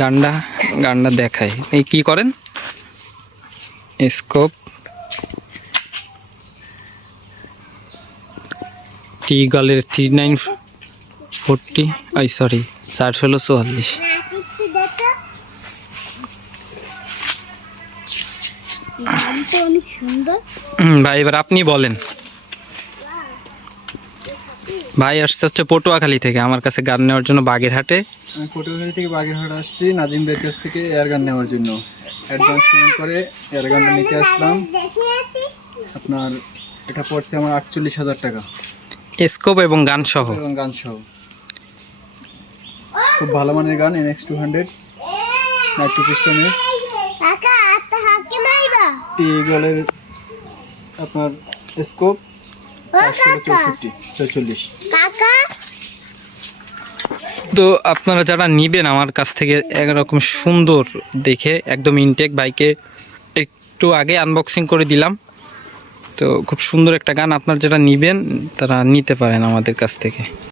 গান্ডা গান্ডা দেখাই, এই কি করেন? স্কোপ টি গলের 3940, ওই সরি 41644। ভাই এবার আপনি বলেন। ভাই আসতে আসতে পটুয়াখালী থেকে আমার কাছে গান নেওয়ার জন্য বাগেরহাটে। আমি পটুয়াখালী থেকে বাগেরহাট আসছি নাজিমদের কাছ থেকে এয়ার গান নেওয়ার জন্য। অ্যাডভান্স পেমেন্ট করে এয়ার গানটা নিতে আসলাম। আপনার এটা পড়ছে আমার 48,000 টাকা, স্কোপ এবং গান সহ। এবং গান সহ। খুব ভালো মানের গান, NX200 নাইট্রো পিস্টনের টি গলের আপনার স্কোপ 444। তো আপনারা যারা নিবেন আমার কাছ থেকে একরকম সুন্দর দেখে একদম ইনটেক বাইকে একটু আগে আনবক্সিং করে দিলাম, তো খুব সুন্দর একটা গান। আপনারা যারা নিবেন তারা নিতে পারেন আমাদের কাছ থেকে।